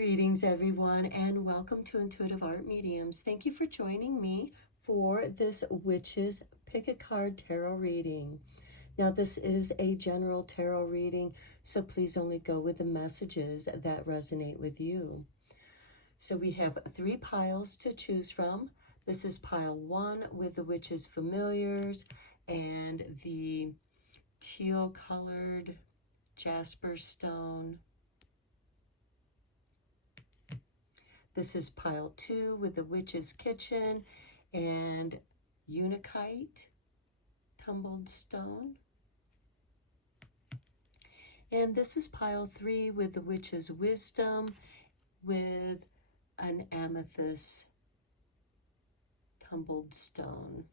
Greetings, everyone, and welcome to Intuitive Art Mediums. Thank you for joining me for this Witches Pick a Card Tarot reading. Now, this is a general tarot reading, so please only go with the messages that resonate with you. So we have 3 piles to choose from. This is pile 1 with the Witches Familiars and the teal-colored jasper stone. This is pile 2 with the Witch's Kitchen and Untitled Stone. And this is pile 3 with the Witch's Wisdom with an amethyst tumbled stone.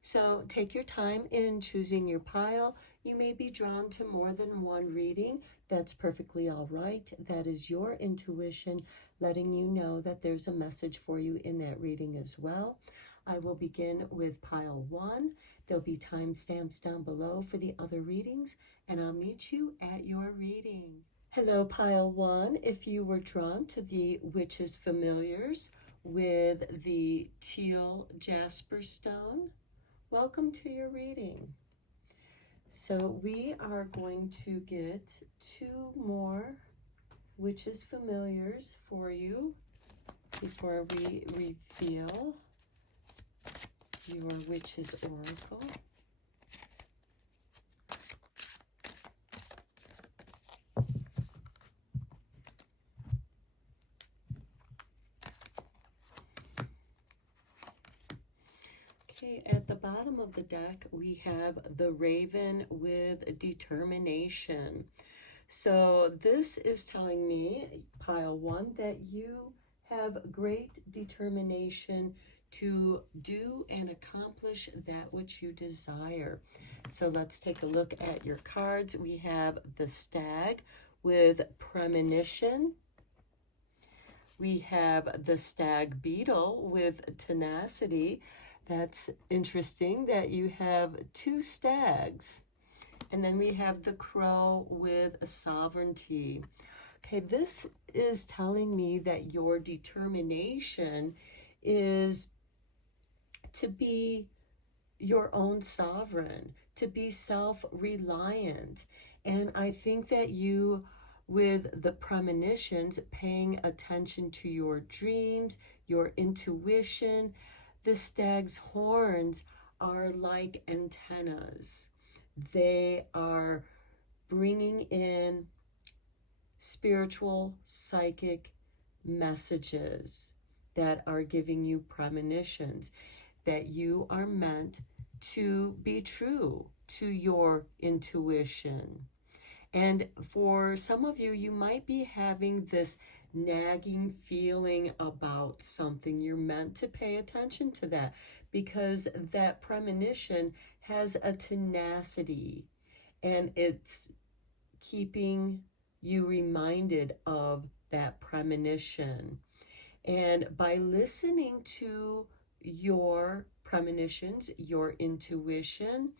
So take your time in choosing your pile. You may be drawn to more than one reading. That's perfectly all right. That is your intuition letting you know that there's a message for you in that reading as well. I will begin with pile 1. There'll be timestamps down below for the other readings, and I'll meet you at your reading. Hello, pile 1. If you were drawn to the Witches Familiars with the teal jasper stone, welcome to your reading. So we are going to get 2 more Witches Familiars for you before we reveal your Witch's Oracle. Okay, at the bottom of the deck, we have the Raven with Determination. So this is telling me, pile 1, that you have great determination to do and accomplish that which you desire. So let's take a look at your cards. We have the Stag with Premonition. We have the Stag Beetle with Tenacity. That's interesting that you have 2 stags. And then we have the Crow with a Sovereignty. Okay, this is telling me that your determination is to be your own sovereign, to be self-reliant. And I think that you, with the premonitions, paying attention to your dreams, your intuition, the stag's horns are like antennas. They are bringing in spiritual, psychic messages that are giving you premonitions, that you are meant to be true to your intuition. And for some of you, you might be having this nagging feeling about something. You're meant to pay attention to that because that premonition has a tenacity and it's keeping you reminded of that premonition. And by listening to your premonitions, your intuition,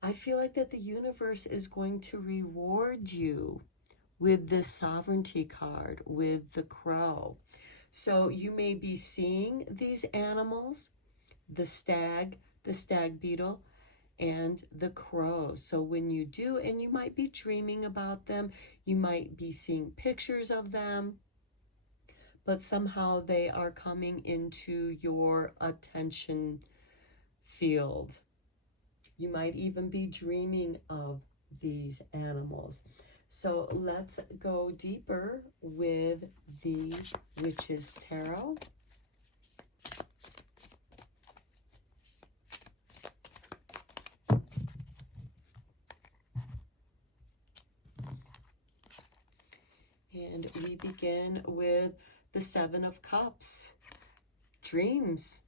I feel like that the universe is going to reward you with the Sovereignty card, with the Crow. So you may be seeing these animals, the stag beetle, and the crow. So when you do, and you might be dreaming about them, you might be seeing pictures of them, but somehow they are coming into your attention field. You might even be dreaming of these animals. So let's go deeper with the Witches Tarot. And we begin with the 7 of Cups. Dreams.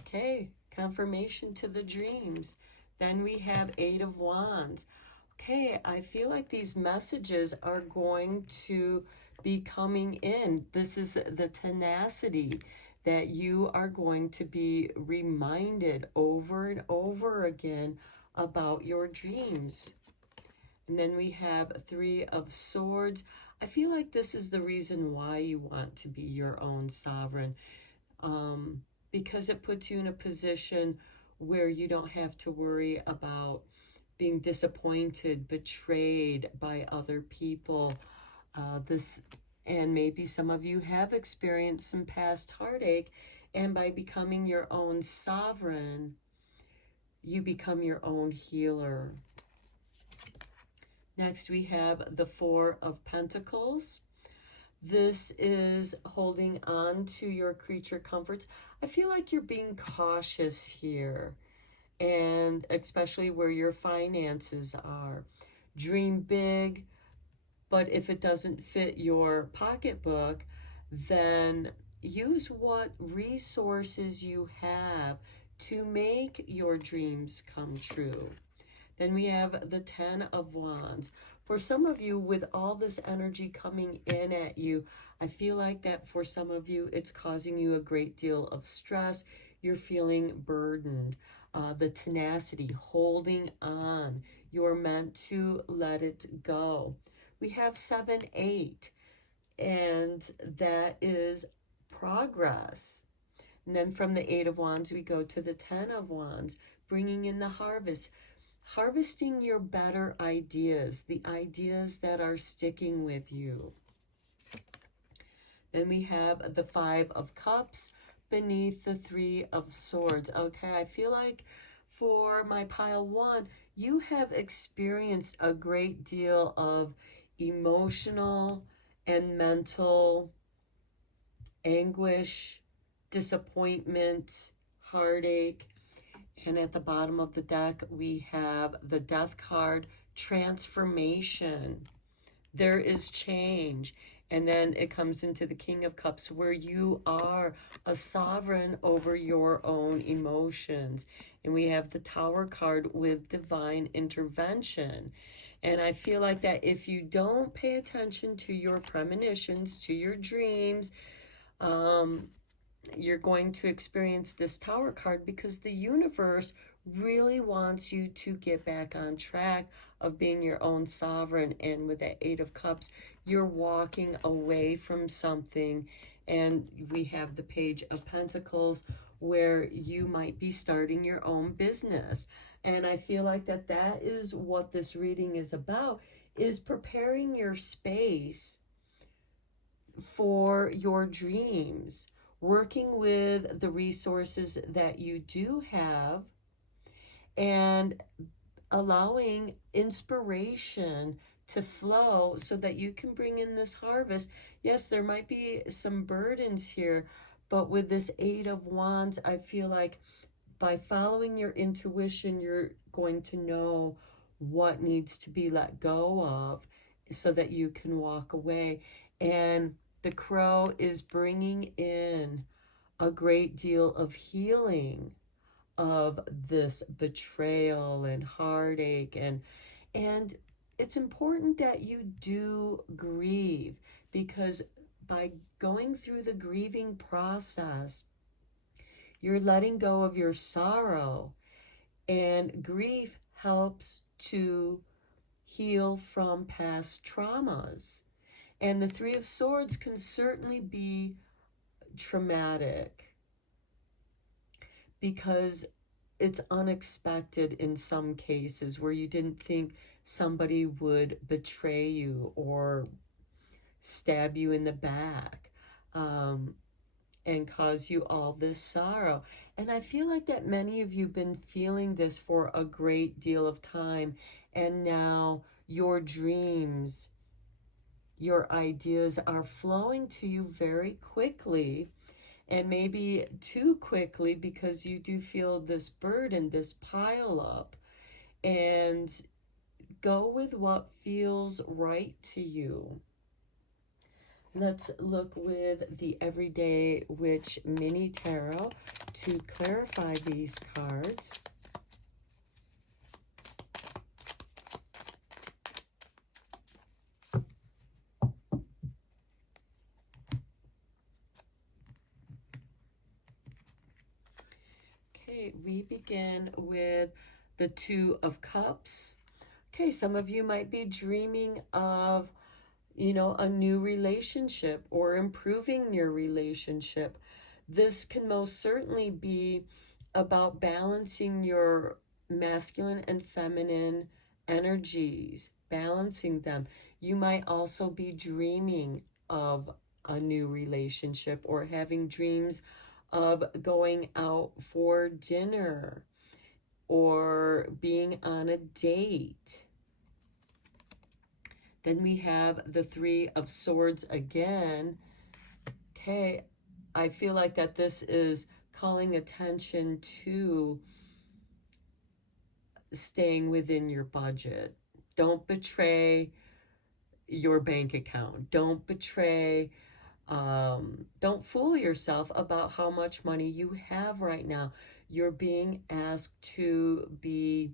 Okay, confirmation to the dreams. Then we have 8 of Wands. Okay, I feel like these messages are going to be coming in. This is the tenacity that you are going to be reminded over and over again about your dreams. And then we have 3 of Swords. I feel like this is the reason why you want to be your own sovereign, because it puts you in a position where you don't have to worry about being disappointed, betrayed by other people. And maybe some of you have experienced some past heartache, and by becoming your own sovereign, you become your own healer. Next, we have the 4 of Pentacles. This is holding on to your creature comforts. I feel like you're being cautious here, and especially where your finances are. Dream big, but if it doesn't fit your pocketbook, then use what resources you have to make your dreams come true. Then we have the 10 of Wands. For some of you, with all this energy coming in at you, I feel like that for some of you, it's causing you a great deal of stress. You're feeling burdened. The tenacity, holding on. You're meant to let it go. We have 7, 8, and that is progress. And then from the 8 of Wands, we go to the 10 of Wands, bringing in the harvest. Harvesting your better ideas, the ideas that are sticking with you. Then we have the 5 of Cups beneath the 3 of Swords. Okay, I feel like for my pile 1, you have experienced a great deal of emotional and mental anguish, disappointment, heartache. And at the bottom of the deck, we have the Death card, transformation. There is change. And then it comes into the King of Cups, where you are a sovereign over your own emotions. And we have the Tower card with divine intervention. And I feel like that if you don't pay attention to your premonitions, to your dreams, you're going to experience this Tower card, because the universe really wants you to get back on track of being your own sovereign. And with that 8 of Cups, you're walking away from something. And we have the Page of Pentacles, where you might be starting your own business. And I feel like that is what this reading is about, is preparing your space for your dreams, working with the resources that you do have, and allowing inspiration to flow so that you can bring in this harvest. Yes, there might be some burdens here, but with this 8 of Wands, I feel like by following your intuition, you're going to know what needs to be let go of so that you can walk away. And the Crow is bringing in a great deal of healing of this betrayal and heartache, and it's important that you do grieve, because by going through the grieving process, you're letting go of your sorrow, and grief helps to heal from past traumas. And the 3 of Swords can certainly be traumatic, because it's unexpected in some cases, where you didn't think somebody would betray you or stab you in the back, and cause you all this sorrow. And I feel like that many of you have been feeling this for a great deal of time, and now your dreams, your ideas are flowing to you very quickly, and maybe too quickly, because you do feel this burden, this pile up. And go with what feels right to you. Let's look with the Everyday Witch Mini Tarot to clarify these cards. Okay, we begin with the 2 of Cups, Okay, some of you might be dreaming of, a new relationship or improving your relationship. This can most certainly be about balancing your masculine and feminine energies, balancing them. You might also be dreaming of a new relationship or having dreams of going out for dinner or being on a date. Then we have the Three of Swords again. Okay, I feel like that this is calling attention to staying within your budget. Don't betray your bank account. Don't fool yourself about how much money you have right now. You're being asked to be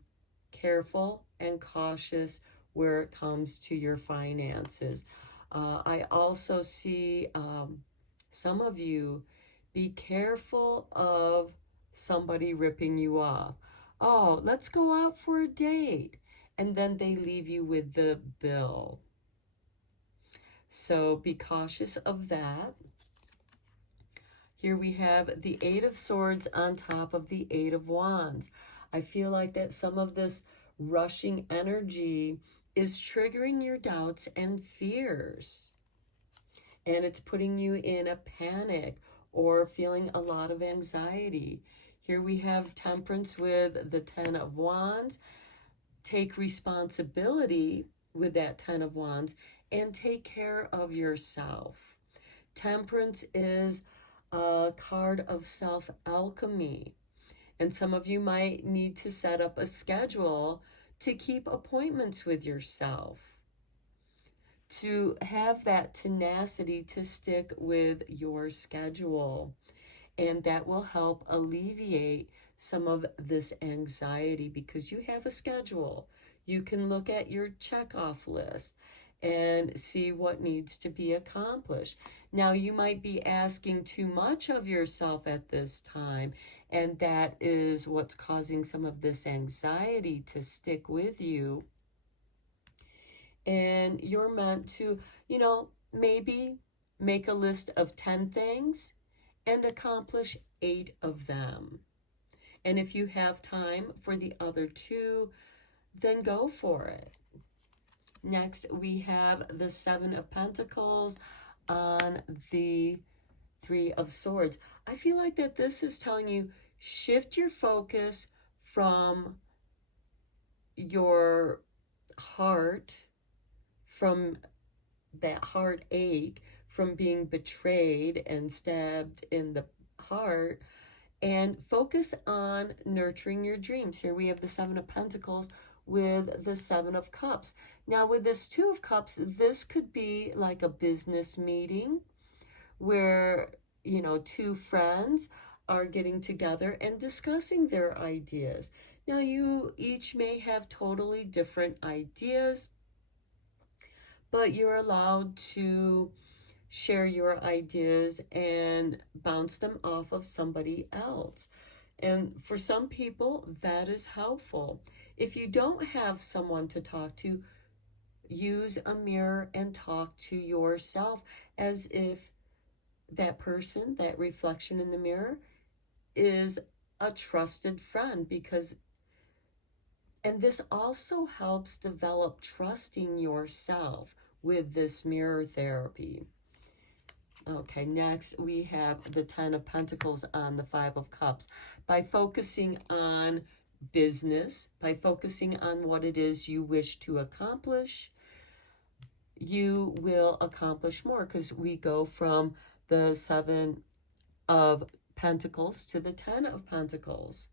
careful and cautious where it comes to your finances. I also see some of you be careful of somebody ripping you off. Oh, let's go out for a date. And then they leave you with the bill. So be cautious of that. Here we have the Eight of Swords on top of the Eight of Wands. I feel like that some of this rushing energy is triggering your doubts and fears. And it's putting you in a panic or feeling a lot of anxiety. Here we have Temperance with the Ten of Wands. Take responsibility with that Ten of Wands and take care of yourself. Temperance is a card of self-alchemy. And some of you might need to set up a schedule to keep appointments with yourself, to have that tenacity to stick with your schedule. And that will help alleviate some of this anxiety because you have a schedule. You can look at your checkoff list and see what needs to be accomplished. Now, you might be asking too much of yourself at this time, and that is what's causing some of this anxiety to stick with you. And you're meant to, maybe make a list of 10 things and accomplish 8 of them. And if you have time for the other 2, then go for it. Next, we have the Seven of Pentacles on the Three of Swords. I feel like that this is telling you, shift your focus from your heart, from that heartache, from being betrayed and stabbed in the heart, and focus on nurturing your dreams. Here we have the Seven of Pentacles with the Seven of Cups. Now with this Two of Cups, this could be like a business meeting where, 2 friends are getting together and discussing their ideas. Now you each may have totally different ideas, but you're allowed to share your ideas and bounce them off of somebody else. And for some people, that is helpful. If you don't have someone to talk to, use a mirror and talk to yourself as if that person, that reflection in the mirror, is a trusted friend, and this also helps develop trusting yourself with this mirror therapy. Okay, next we have the Ten of Pentacles on the Five of Cups. By focusing on business, by focusing on what it is you wish to accomplish, you will accomplish more, because we go from the Seven of Pentacles to the Ten of Pentacles.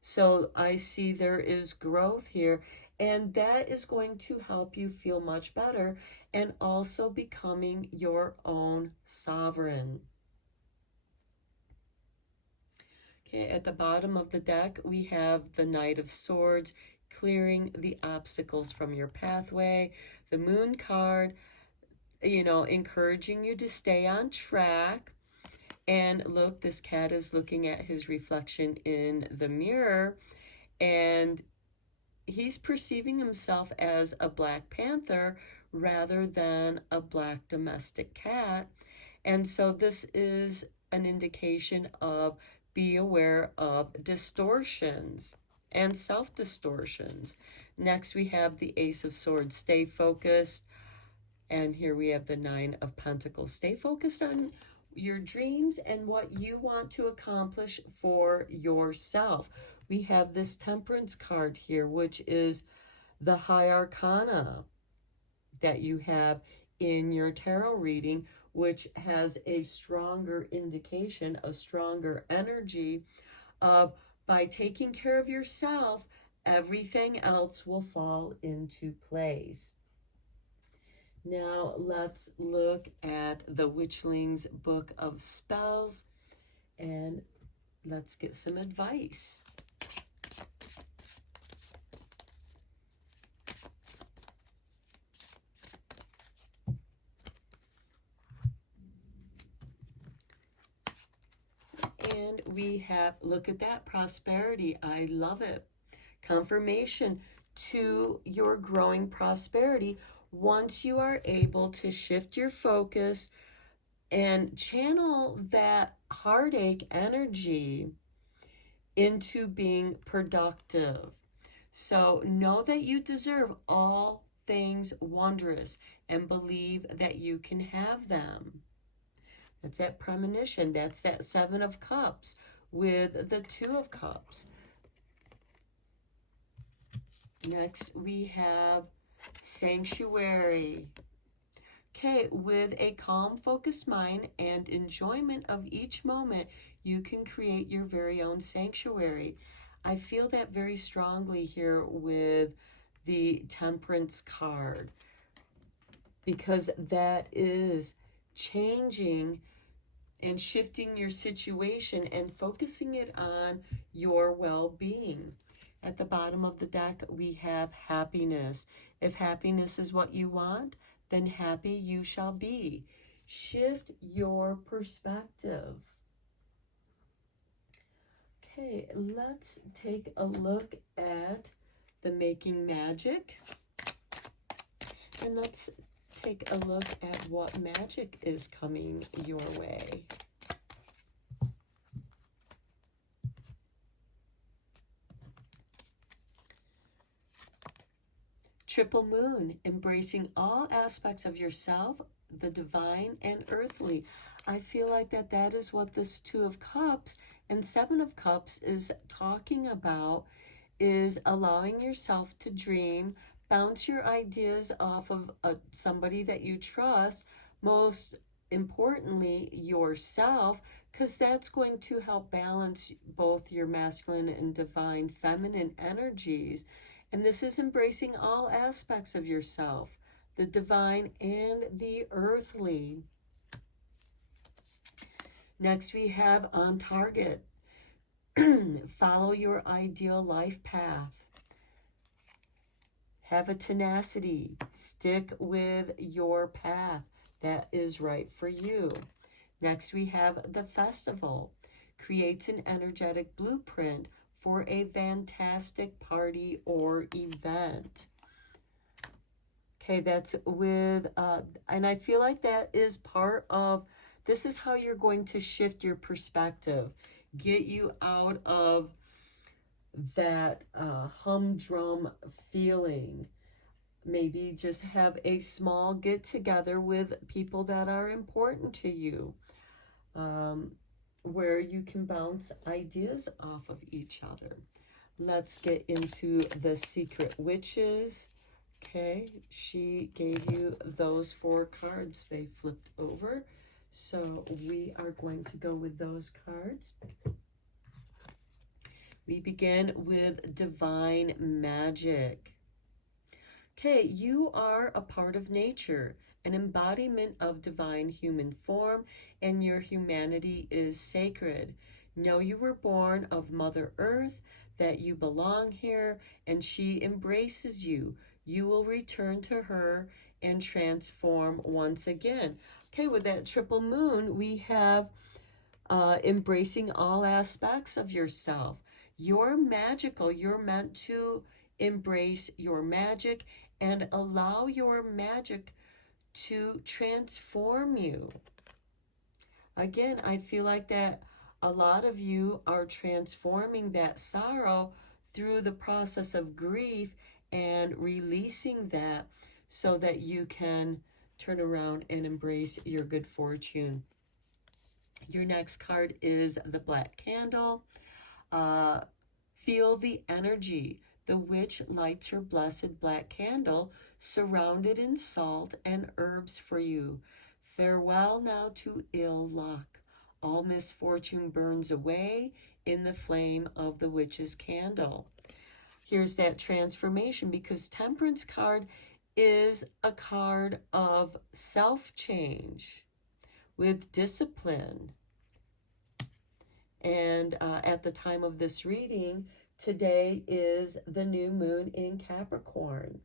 So I see there is growth here, and that is going to help you feel much better and also becoming your own sovereign. Okay, at the bottom of the deck, we have the Knight of Swords, clearing the obstacles from your pathway. The Moon card, encouraging you to stay on track. And look, this cat is looking at his reflection in the mirror, and he's perceiving himself as a black panther rather than a black domestic cat. And so this is an indication of be aware of distortions and self-distortions. Next, we have the Ace of Swords, stay focused. And here we have the Nine of Pentacles. Stay focused on your dreams and what you want to accomplish for yourself. We have this Temperance card here, which is the High Arcana that you have in your tarot reading, which has a stronger indication, a stronger energy of by taking care of yourself, everything else will fall into place. Now let's look at the Witchling's Book of Spells and let's get some advice. And we have, look at that, prosperity. I love it. Confirmation to your growing prosperity once you are able to shift your focus and channel that heartache energy into being productive. So know that you deserve all things wondrous and believe that you can have them. That's that premonition. That's that Seven of Cups with the Two of Cups. Next, we have Sanctuary. Okay, with a calm, focused mind and enjoyment of each moment, you can create your very own sanctuary. I feel that very strongly here with the Temperance card, because that is changing and shifting your situation and focusing it on your well-being. At the bottom of the deck, we have happiness. If happiness is what you want, then happy you shall be. Shift your perspective. Okay, let's take a look at the Making Magic. And let's take a look at what magic is coming your way. Triple Moon, embracing all aspects of yourself, the divine and earthly. I feel like that is what this Two of Cups and Seven of Cups is talking about, is allowing yourself to dream, bounce your ideas off of somebody that you trust, most importantly yourself, because that's going to help balance both your masculine and divine feminine energies. And this is embracing all aspects of yourself, the divine and the earthly. Next, we have On Target. Follow your ideal life path. Have a tenacity. Stick with your path that is right for you. Next, we have the Festival. Creates an energetic blueprint for a fantastic party or event. Okay, that's with, and I feel like that is part of, this is how you're going to shift your perspective, get you out of that humdrum feeling. Maybe just have a small get together with people that are important to you, where you can bounce ideas off of each other. Let's get into the Secret Witches. Okay, she gave you those 4 cards. They flipped over. So we are going to go with those cards. We begin with Divine Magic. Okay, you are a part of nature, an embodiment of divine human form, and your humanity is sacred. Know you were born of Mother Earth, that you belong here, and she embraces you. You will return to her and transform once again. Okay, with that Triple Moon, we have embracing all aspects of yourself. You're magical. You're meant to embrace your magic, and allow your magic to transform you. Again, I feel like that a lot of you are transforming that sorrow through the process of grief and releasing that so that you can turn around and embrace your good fortune. Your next card is the Black Candle. Feel the energy. The witch lights her blessed black candle, surrounded in salt and herbs for you. Farewell now to ill luck. All misfortune burns away in the flame of the witch's candle. Here's that transformation, because Temperance card is a card of self-change with discipline. And at the time of this reading, today is the new moon in Capricorn.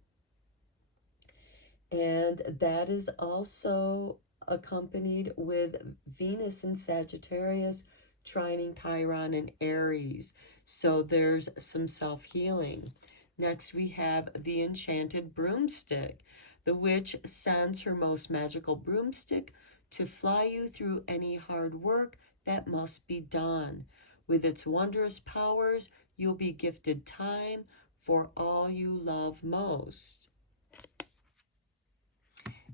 And that is also accompanied with Venus in Sagittarius, trining Chiron in Aries. So there's some self-healing. Next, we have the enchanted broomstick. The witch sends her most magical broomstick to fly you through any hard work that must be done. With its wondrous powers, you'll be gifted time for all you love most.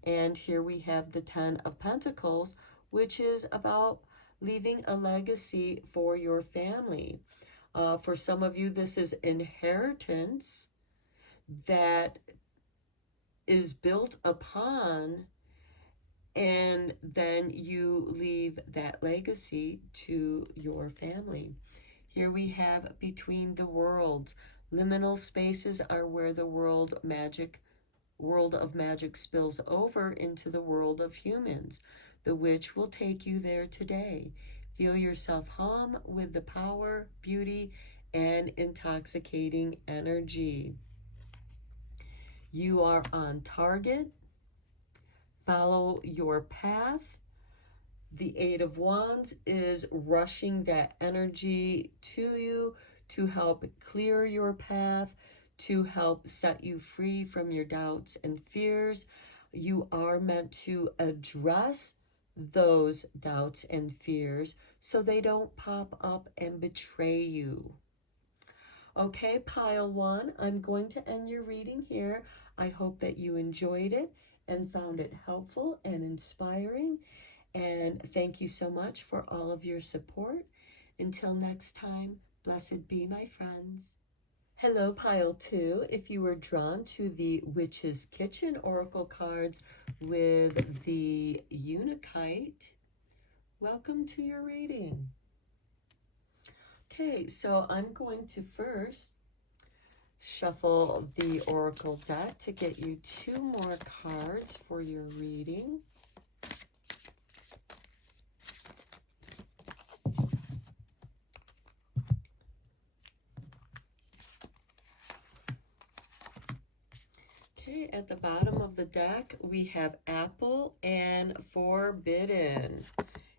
And here we have the Ten of Pentacles, which is about leaving a legacy for your family. For some of you, this is inheritance that is built upon, and then you leave that legacy to your family. Here we have Between the Worlds. Liminal spaces are where the world of magic spills over into the world of humans. The witch will take you there today. Feel yourself hum with the power, beauty, and intoxicating energy. You are on target. Follow your path. The Eight of Wands is rushing that energy to you to help clear your path, to help set you free from your doubts and fears. You are meant to address those doubts and fears so they don't pop up and betray you. Okay, pile one, I'm going to end your reading here. I hope that you enjoyed it and found it helpful and inspiring. And thank you so much for all of your support. Until next time, blessed be, my friends. Hello, pile two. If you were drawn to the Witch's Kitchen Oracle cards with the Unakite, welcome to your reading. Okay, so I'm going to first shuffle the Oracle deck to get you two more cards for your reading. Okay, at the bottom of the deck, we have Apple and Forbidden.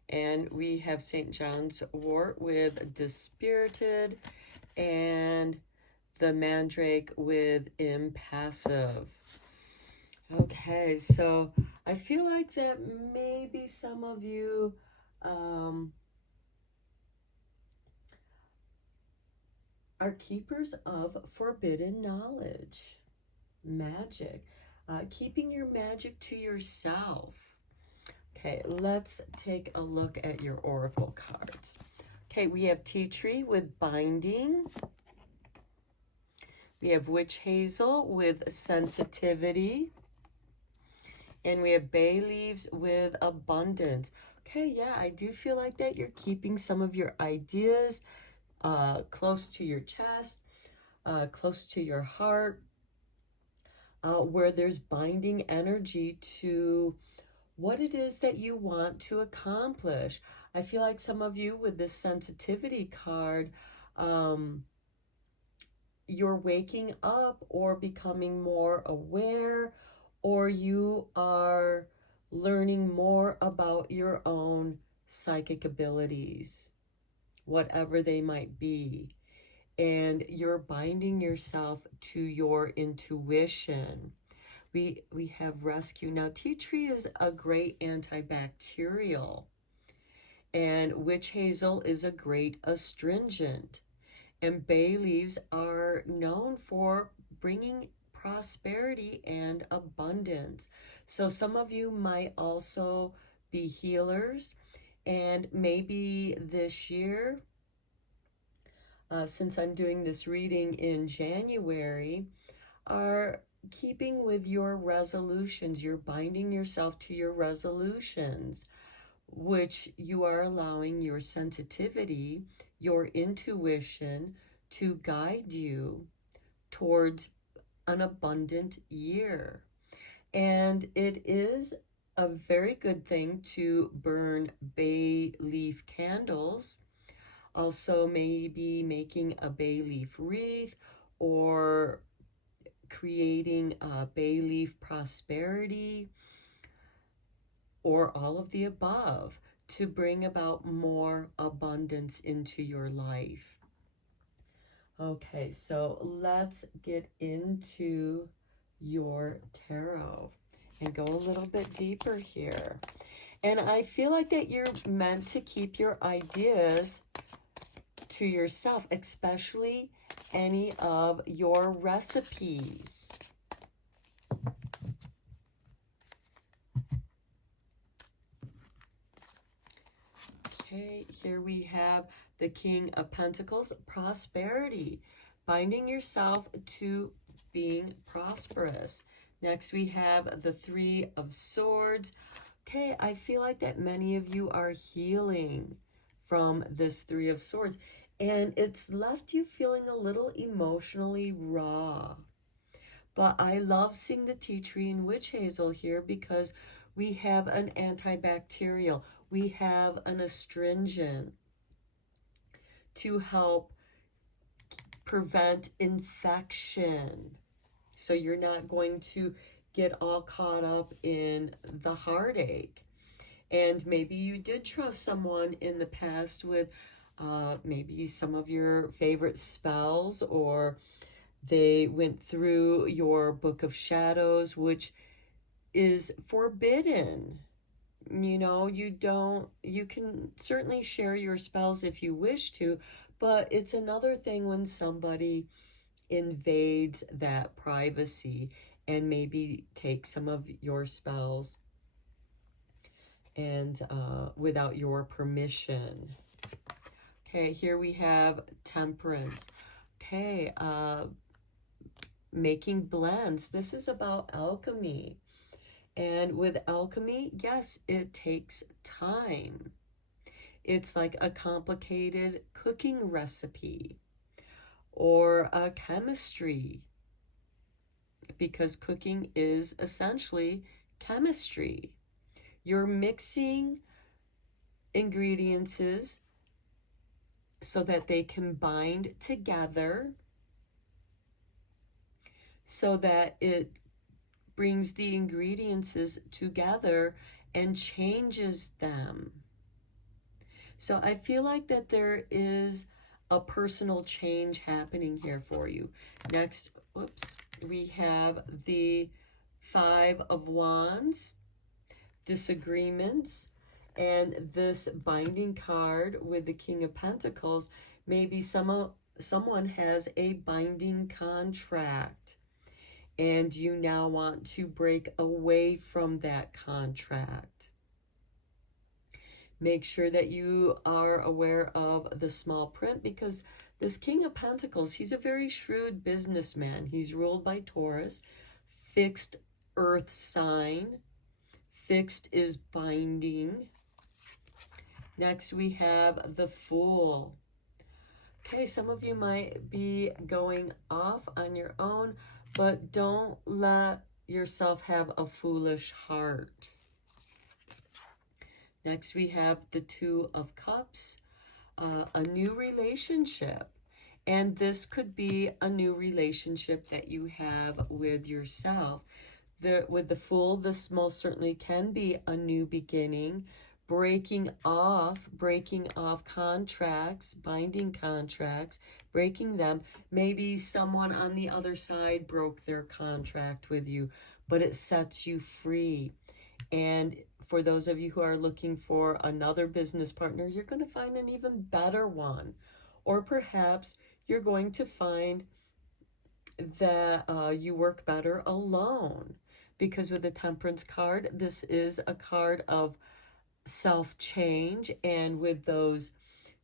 And we have St. John's wort with Dispirited, and the Mandrake with Impassive. Okay, so I feel like that maybe some of you are keepers of forbidden knowledge, magic, keeping your magic to yourself. Okay, let's take a look at your oracle cards. Okay, we have Tea Tree with Binding. We have Witch Hazel with Sensitivity. And we have Bay Leaves with Abundance. Okay, yeah, I do feel like that you're keeping some of your ideas close to your chest, close to your heart, where there's binding energy to what it is that you want to accomplish. I feel like some of you with this Sensitivity card, you're waking up or becoming more aware, or you are learning more about your own psychic abilities, whatever they might be. and you're binding yourself to your intuition. We have rescue. Now, tea tree is a great antibacterial, and witch hazel is a great astringent. And bay leaves are known for bringing prosperity and abundance. So some of you might also be healers, and maybe this year, since I'm doing this reading in January, are keeping with your resolutions. You're binding yourself to your resolutions, which you are allowing your sensitivity, your intuition to guide you towards an abundant year. And it is a very good thing to burn bay leaf candles. Also, maybe making a bay leaf wreath or creating a bay leaf prosperity, or all of the above, to bring about more abundance into your life. Okay, so let's get into your tarot and go a little bit deeper here. And I feel like that you're meant to keep your ideas to yourself, especially any of your recipes. Okay, here we have the King of Pentacles, prosperity, binding yourself to being prosperous. Next, we have the Three of Swords. Okay, I feel like that many of you are healing from this Three of Swords, and it's left you feeling a little emotionally raw. But I love seeing the tea tree and witch hazel here because we have an antibacterial, we have an astringent to help prevent infection. So you're not going to get all caught up in the heartache. And maybe you did trust someone in the past with maybe some of your favorite spells, or they went through your book of shadows, which is forbidden. You know, you can certainly share your spells if you wish to, but it's another thing when somebody invades that privacy and maybe take some of your spells and without your permission. Okay, here we have temperance. Okay, making blends. This is about alchemy. And with alchemy, yes, it takes time. It's like a complicated cooking recipe or a chemistry, because cooking is essentially chemistry. You're mixing ingredients so that they can bind together, so that it brings the ingredients together and changes them. So I feel like that there is a personal change happening here for you. Next, we have the Five of Wands, disagreements, and this binding card with the King of Pentacles. Maybe someone has a binding contract, and you now want to break away from that contract. Make sure that you are aware of the small print, because this King of Pentacles, he's a very shrewd businessman. He's ruled by Taurus, fixed earth sign. Fixed is binding. Next, we have the Fool. Okay, some of you might be going off on your own, but don't let yourself have a foolish heart. Next, we have the Two of Cups, a new relationship. And this could be a new relationship that you have with yourself. With the Fool, this most certainly can be a new beginning, breaking off contracts, binding contracts, breaking them. Maybe someone on the other side broke their contract with you, but it sets you free. And for those of you who are looking for another business partner, you're going to find an even better one. Or perhaps you're going to find that you work better alone. Because with the Temperance card, this is a card of self-change, and with those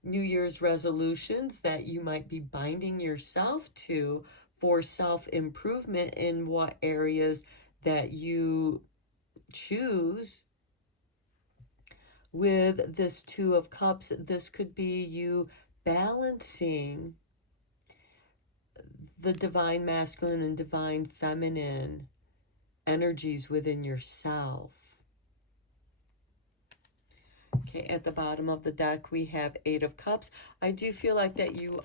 New Year's resolutions that you might be binding yourself to for self-improvement in what areas that you choose. With this Two of Cups, this could be you balancing the divine masculine and divine feminine energies within yourself. Okay, at the bottom of the deck, we have Eight of Cups. I do feel like that you,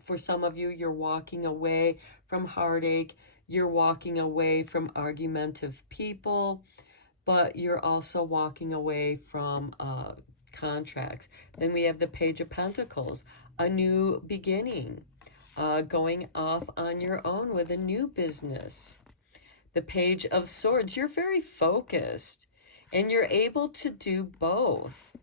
for some of you, you're walking away from heartache. You're walking away from argumentative people, but you're also walking away from contracts. Then we have the Page of Pentacles, a new beginning, going off on your own with a new business. The Page of Swords, you're very focused and you're able to do both.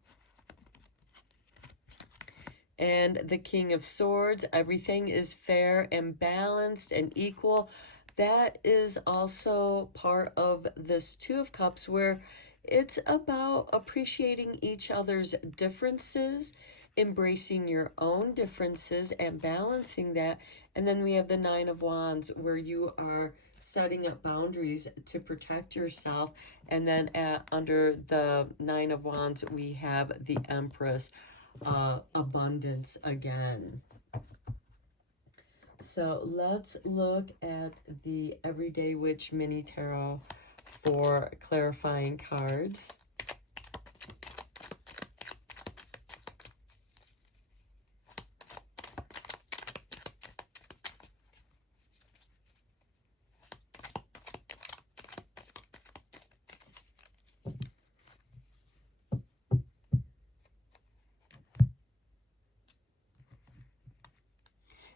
And the King of Swords, everything is fair and balanced and equal. That is also part of this Two of Cups, where it's about appreciating each other's differences, embracing your own differences and balancing that. And then we have the Nine of Wands, where you are setting up boundaries to protect yourself. And then under the Nine of Wands, we have the Empress, abundance again. So let's look at the Everyday Witch Mini Tarot for clarifying cards.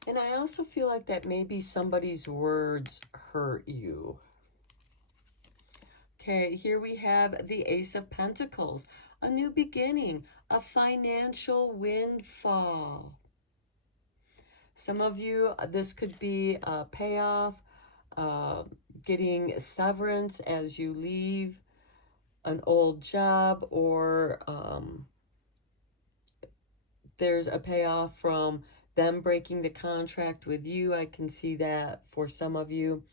And I also feel like that maybe somebody's words hurt you. Okay, here we have the Ace of Pentacles, a new beginning, a financial windfall. Some of you, this could be a payoff, getting severance as you leave an old job, or there's a payoff from them breaking the contract with you. I can see that for some of you.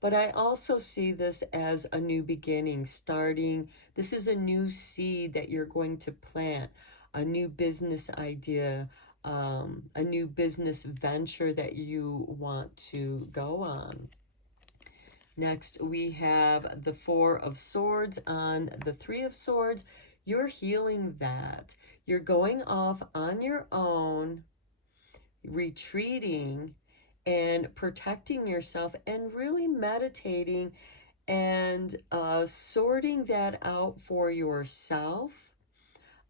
But I also see this as a new beginning, starting. This is a new seed that you're going to plant, a new business idea, a new business venture that you want to go on. Next, we have the Four of Swords on the Three of Swords. You're healing that. You're going off on your own, retreating and protecting yourself, and really meditating and sorting that out for yourself.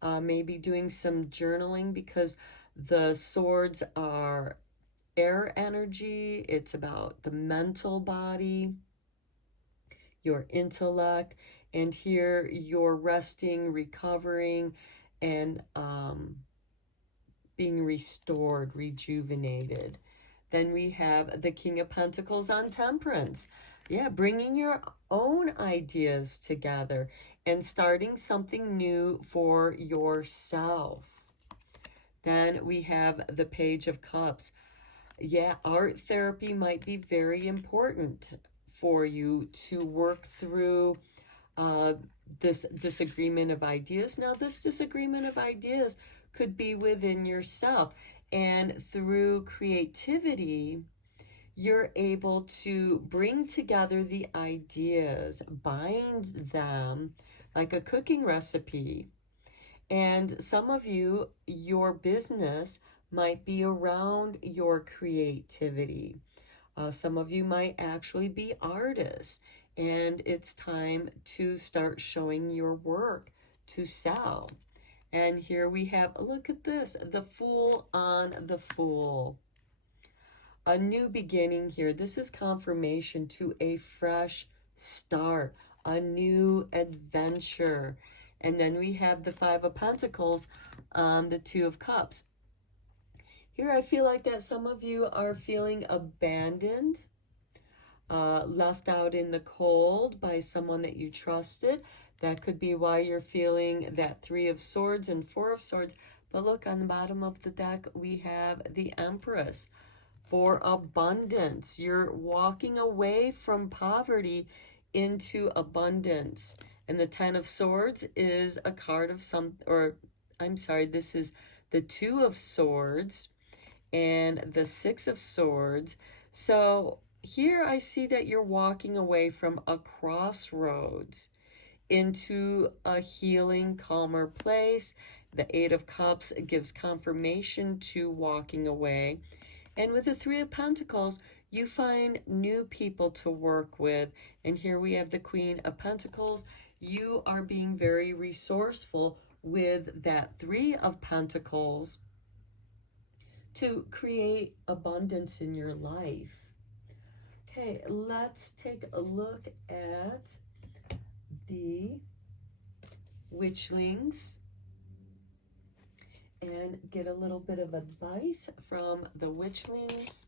Maybe doing some journaling, because the swords are air energy. It's about the mental body, your intellect, and here you're resting, recovering, and being restored, rejuvenated. Then we have the King of Pentacles on Temperance. Yeah, bringing your own ideas together and starting something new for yourself. Then we have the Page of Cups. Yeah, art therapy might be very important for you to work through this disagreement of ideas. Now, this disagreement of ideas could be within yourself, and through creativity, you're able to bring together the ideas, bind them like a cooking recipe. And some of you, your business might be around your creativity. Some of you might actually be artists, and it's time to start showing your work to sell. And here we have, look at this, the Fool on the Fool. A new beginning here. This is confirmation to a fresh start, a new adventure. And then we have the Five of Pentacles on the Two of Cups. Here I feel like that some of you are feeling abandoned, left out in the cold by someone that you trusted. That could be why you're feeling that Three of Swords and Four of Swords. But look, on the bottom of the deck, we have the Empress for abundance. You're walking away from poverty into abundance. And the Ten of Swords is a card of this is the Two of Swords and the Six of Swords. So here I see that you're walking away from a crossroads into a healing, calmer place. The Eight of Cups gives confirmation to walking away. And with the Three of Pentacles, you find new people to work with. And here we have the Queen of Pentacles. You are being very resourceful with that Three of Pentacles to create abundance in your life. Okay, let's take a look at the Witchlings and get a little bit of advice from the Witchlings.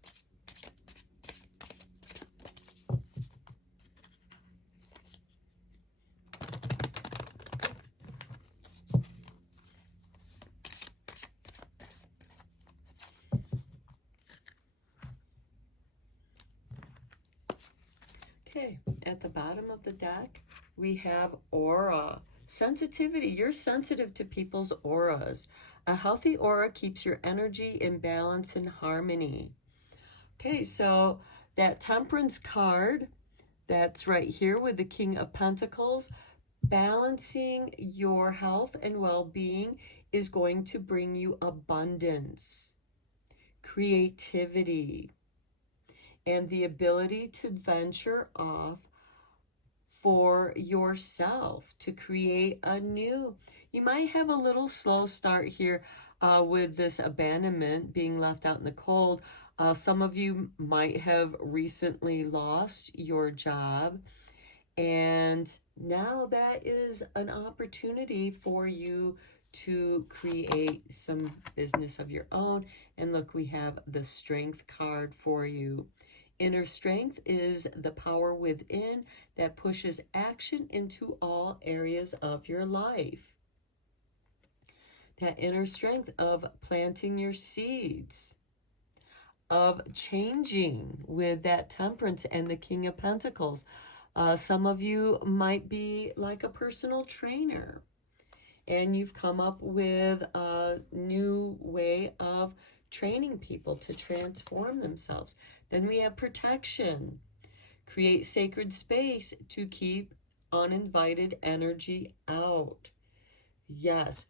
Okay, at the bottom of the deck, we have aura. Sensitivity. You're sensitive to people's auras. A healthy aura keeps your energy in balance and harmony. Okay, so that Temperance card, that's right here with the King of Pentacles, balancing your health and well-being is going to bring you abundance, creativity, and the ability to venture off for yourself, to create a new. You might have a little slow start here with this abandonment, being left out in the cold. Some of you might have recently lost your job, and now that is an opportunity for you to create some business of your own. And look, we have the Strength card for you. Inner strength is the power within that pushes action into all areas of your life. That inner strength of planting your seeds, of changing with that Temperance and the King of Pentacles. Some of you might be like a personal trainer, and you've come up with a new way of training people to transform themselves. Then we have protection. Create sacred space to keep uninvited energy out. Yes,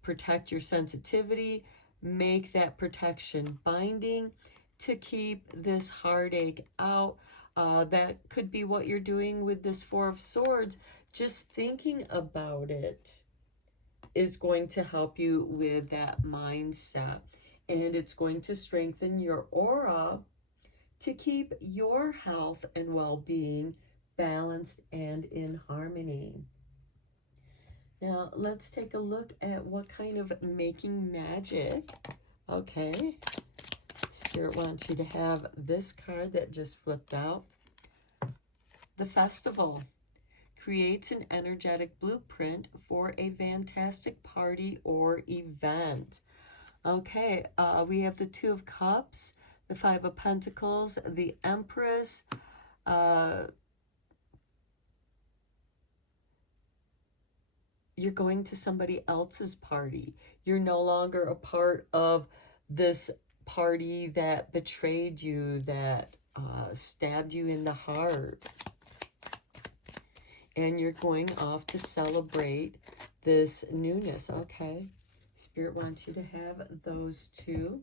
protect your sensitivity. Make that protection binding to keep this heartache out. That could be what you're doing with this Four of Swords. Just thinking about it is going to help you with that mindset. And it's going to strengthen your aura to keep your health and well-being balanced and in harmony. Now, let's take a look at what kind of making magic. Okay. Spirit wants you to have this card that just flipped out. The Festival creates an energetic blueprint for a fantastic party or event. Okay, we have the Two of Cups, the Five of Pentacles, the Empress. You're going to somebody else's party. You're no longer a part of this party that betrayed you, that stabbed you in the heart. And you're going off to celebrate this newness. Okay. Spirit wants you to have those two.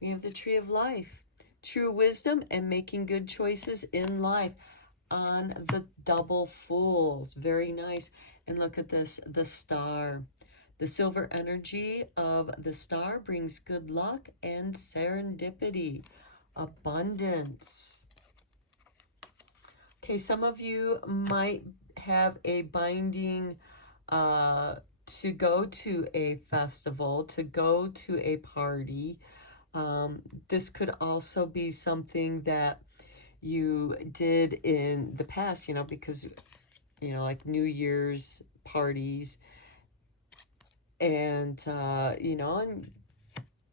We have the Tree of Life. True wisdom and making good choices in life on the Double Fools. Very nice. And look at this, the star. The silver energy of the star brings good luck and serendipity, abundance. Okay, some of you might have a binding to go to a festival, to go to a party. This could also be something that you did in the past, because, like New Year's parties, and, and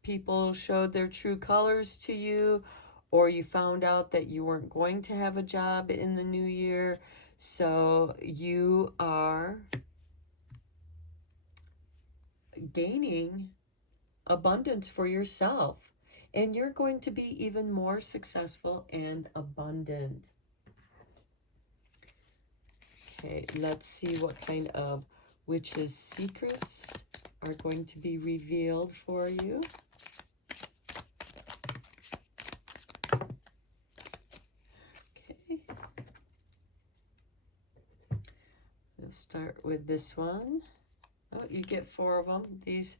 people showed their true colors to you, or you found out that you weren't going to have a job in the new year. So you are gaining abundance for yourself, and you're going to be even more successful and abundant. Okay, let's see what kind of witches' secrets are going to be revealed for you. Okay. We'll start with this one. Oh, you get 4 of them. These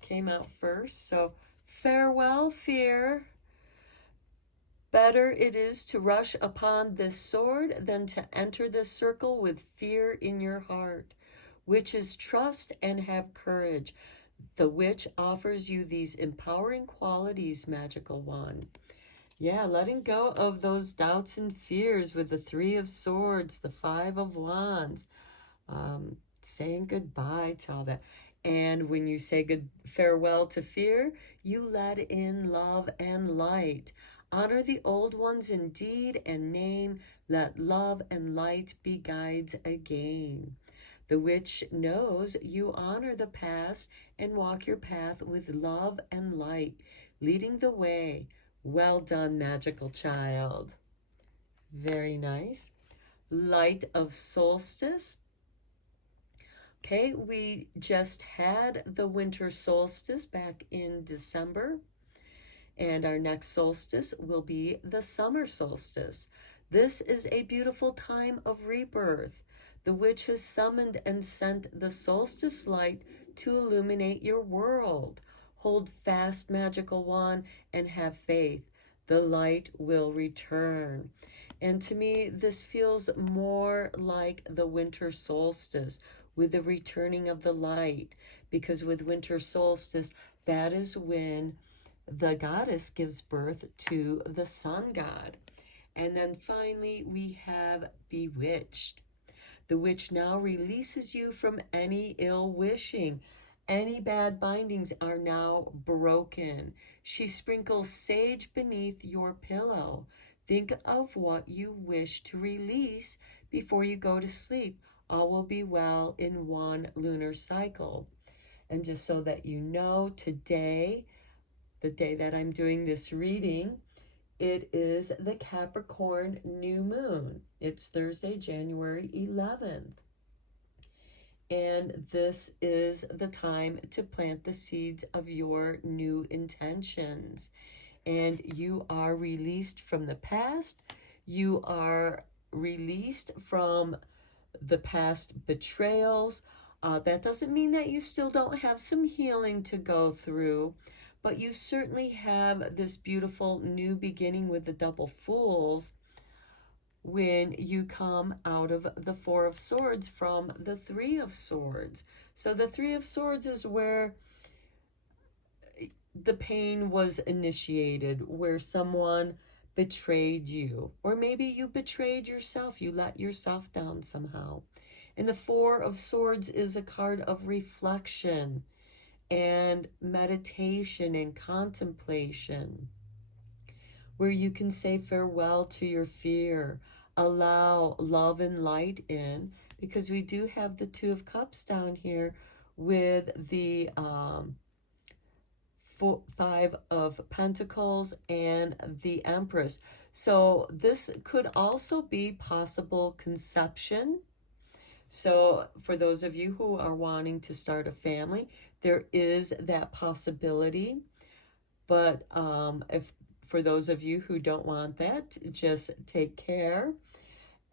came out first. So, farewell, fear. Better it is to rush upon this sword than to enter this circle with fear in your heart. Witches, trust and have courage. The witch offers you these empowering qualities, magical one. Yeah, letting go of those doubts and fears with the 3 of Swords, the 5 of Wands. Saying goodbye to all that. And when you say good farewell to fear, you let in love and light. Honor the old ones in deed and name. Let love and light be guides again. The witch knows you honor the past and walk your path with love and light, leading the way. Well done, magical child. Very nice. Light of solstice. Okay, we just had the winter solstice back in December, and our next solstice will be the summer solstice. This is a beautiful time of rebirth. The witch has summoned and sent the solstice light to illuminate your world. Hold fast, magical one, and have faith. The light will return. And to me, this feels more like the winter solstice, with the returning of the light, because with winter solstice, that is when the goddess gives birth to the sun god. And then finally, we have bewitched. The witch now releases you from any ill wishing. Any bad bindings are now broken. She sprinkles sage beneath your pillow. Think of what you wish to release before you go to sleep. All will be well in one lunar cycle. And just so that you know, today, the day that I'm doing this reading, it is the Capricorn new moon. It's Thursday, January 11th. And this is the time to plant the seeds of your new intentions. And you are released from the past. You are released from the past betrayals. That doesn't mean that you still don't have some healing to go through, but you certainly have this beautiful new beginning with the double fools when you come out of the 4 of Swords from the 3 of Swords. So the 3 of Swords is where the pain was initiated, where someone betrayed you, or maybe you betrayed yourself, you let yourself down somehow. And the 4 of Swords is a card of reflection and meditation and contemplation, where you can say farewell to your fear, allow love and light in, because we do have the 2 of Cups down here with the 5 of Pentacles and the Empress. So this could also be possible conception. So for those of you who are wanting to start a family, there is that possibility. But if for those of you who don't want that, just take care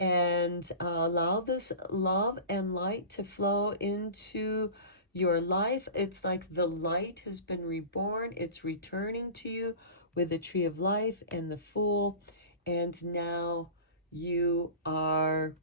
and allow this love and light to flow into your life. It's like the light has been reborn. It's returning to you with the tree of life and the Fool. And now you are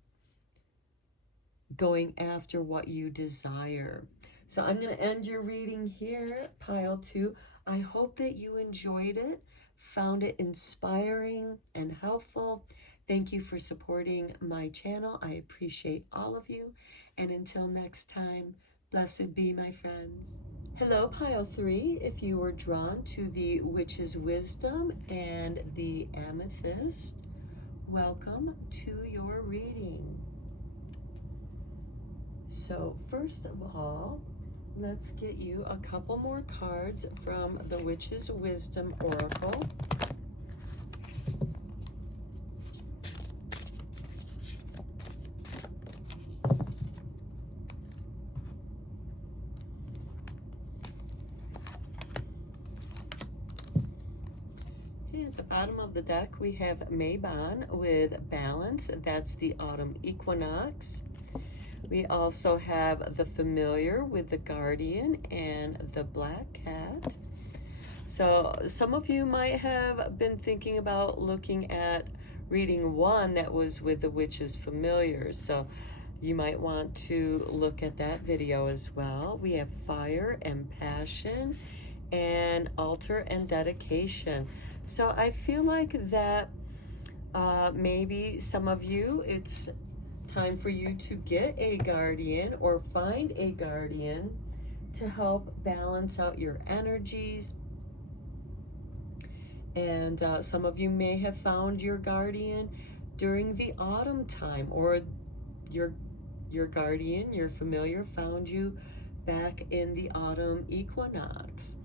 going after what you desire. So I'm going to end your reading here, pile 2. I hope that you enjoyed it, found it inspiring and helpful. Thank you for supporting my channel. I appreciate all of you. And until next time, blessed be, my friends. Hello, pile 3. If you were drawn to the Witch's Wisdom and the Amethyst, welcome to your reading. So first of all, let's get you a couple more cards from the Witch's Wisdom Oracle. At the bottom of the deck, we have Mabon with Balance. That's the autumn equinox. We also have the Familiar with the Guardian and the Black Cat. So some of you might have been thinking about looking at reading one that was with the Witch's Familiar. So you might want to look at that video as well. We have Fire and Passion and Altar and Dedication. So I feel like that maybe some of you, it's time for you to get a guardian or find a guardian to help balance out your energies. And some of you may have found your guardian during the autumn time, or your guardian, your familiar, found you back in the autumn equinox.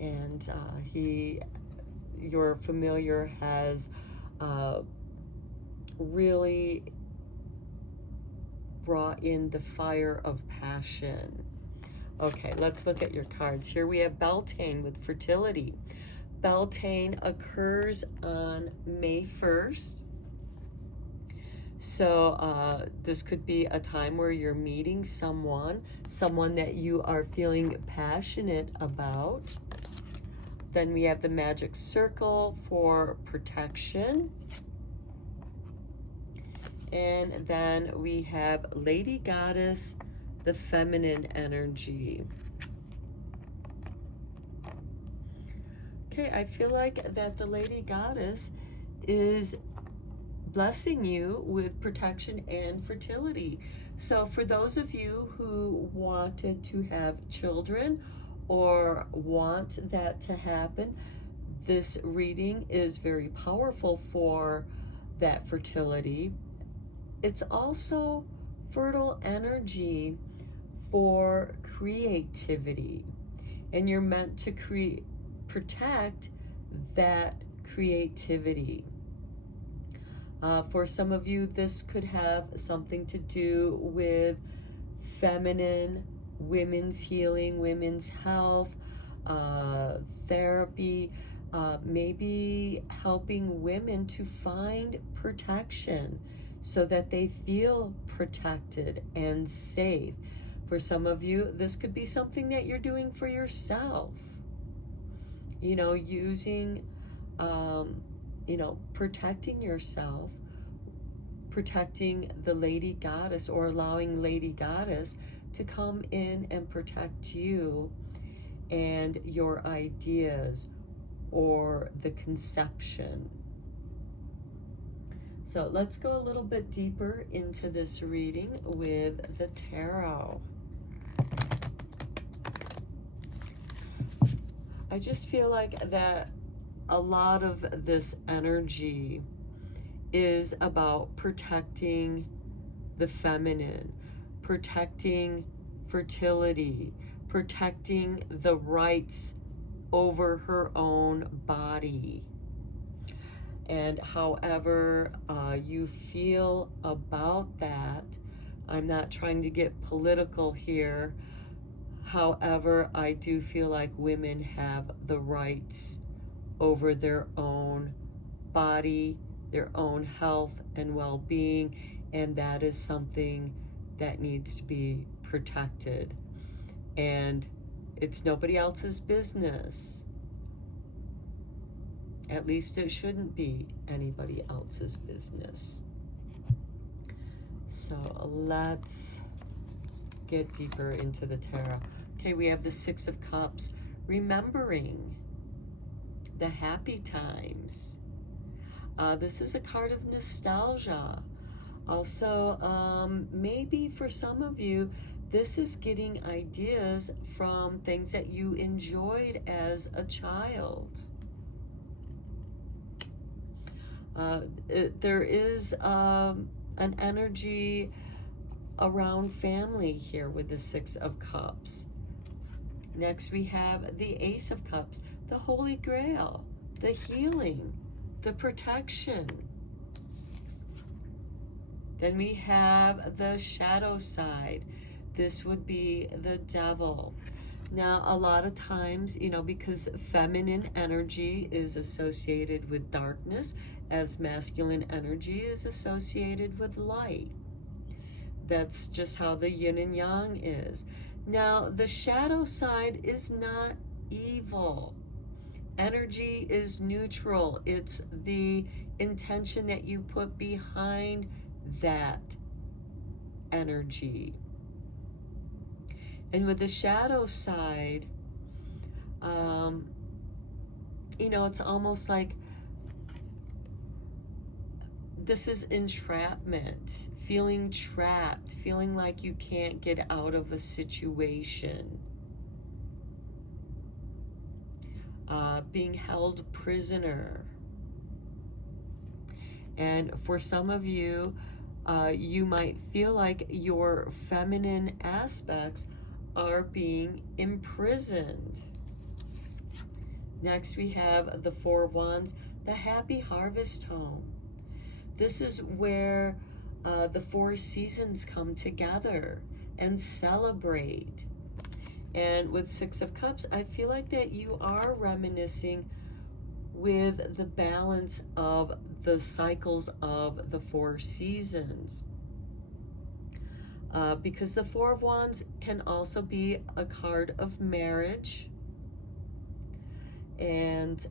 And your familiar has really brought in the fire of passion. Okay, let's look at your cards. Here we have Beltane with fertility. Beltane occurs on May 1st. So this could be a time where you're meeting someone that you are feeling passionate about. Then we have the Magic Circle for protection. And then we have Lady Goddess, the feminine energy. Okay, I feel like that the Lady Goddess is blessing you with protection and fertility. So for those of you who wanted to have children or want that to happen, this reading is very powerful for that fertility. It's also fertile energy for creativity, and you're meant to protect that creativity. For some of you, this could have something to do with feminine, women's healing, women's health, therapy, maybe helping women to find protection so that they feel protected and safe. For some of you, this could be something that you're doing for yourself. You know, using, protecting yourself, protecting the Lady Goddess, or allowing Lady Goddess to come in and protect you and your ideas or the conception. So let's go a little bit deeper into this reading with the tarot. I just feel like that a lot of this energy is about protecting the feminine, protecting fertility, protecting the rights over her own body. And however you feel about that, I'm not trying to get political here. However, I do feel like women have the rights over their own body, their own health and well-being, and that is something that needs to be protected. And it's nobody else's business. At least it shouldn't be anybody else's business. So let's get deeper into the tarot. Okay, we have the Six of Cups, remembering the happy times. This is a card of nostalgia. Also, maybe for some of you, this is getting ideas from things that you enjoyed as a child. There is an energy around family here with the Six of Cups. Next, we have the Ace of Cups, the Holy Grail, the healing, the protection. Then we have the shadow side. This would be the devil. Now, a lot of times, you know, because feminine energy is associated with darkness, as masculine energy is associated with light. That's just how the yin and yang is. Now, the shadow side is not evil. Energy is neutral. It's the intention that you put behind that energy. And with the shadow side, you know, it's almost like this is entrapment, feeling trapped, feeling like you can't get out of a situation, being held prisoner. And for some of you, you might feel like your feminine aspects are being imprisoned. Next, we have the Four of Wands, the happy harvest home. This is where the four seasons come together and celebrate. And with Six of Cups, I feel like that you are reminiscing with the balance of the cycles of the four seasons. Because the Four of Wands can also be a card of marriage. And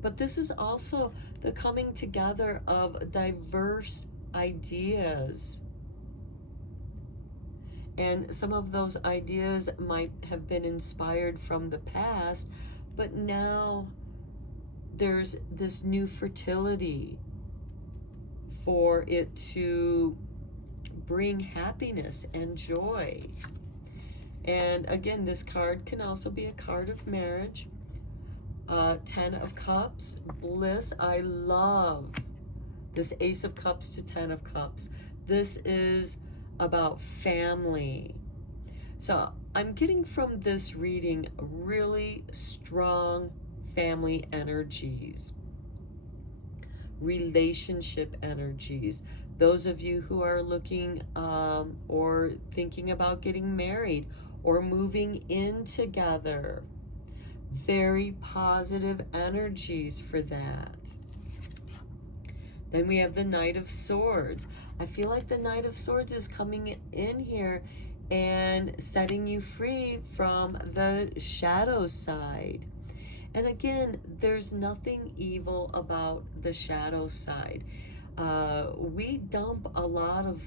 but this is also the coming together of diverse ideas. And some of those ideas might have been inspired from the past, but now there's this new fertility for it to bring happiness and joy. And again, this card can also be a card of marriage. 10 of Cups, bliss. I love this Ace of Cups to 10 of Cups. This is about family. So I'm getting from this reading really strong family energies, relationship energies. Those of you who are looking or thinking about getting married or moving in together, very positive energies for that. Then we have the Knight of Swords. I feel like the Knight of Swords is coming in here and setting you free from the shadow side. And again, there's nothing evil about the shadow side. We dump a lot of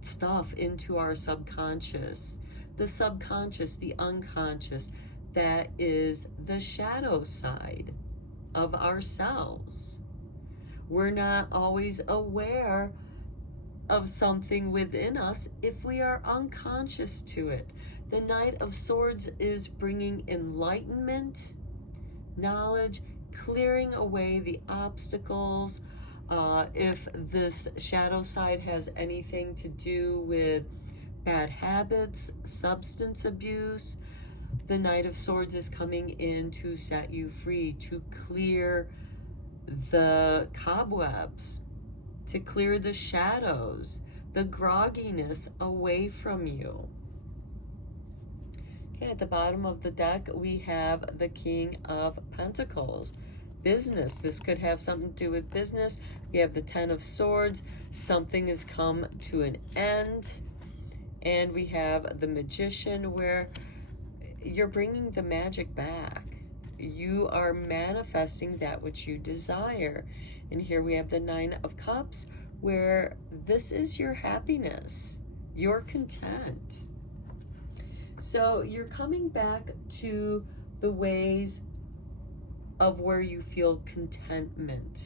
stuff into our subconscious. The subconscious, the unconscious, that is the shadow side of ourselves. We're not always aware of something within us if we are unconscious to it. The Knight of Swords is bringing enlightenment, knowledge, clearing away the obstacles. If this shadow side has anything to do with bad habits, substance abuse, the Knight of Swords is coming in to set you free, to clear the cobwebs, to clear the shadows, the grogginess away from you. Okay, at the bottom of the deck, we have the King of Pentacles. business. This could have something to do with business. We have the Ten of Swords. Something has come to an end. And we have the Magician, where you're bringing the magic back. You are manifesting that which you desire. And here we have the Nine of Cups, where this is your happiness. You're content. So you're coming back to the ways of where you feel contentment.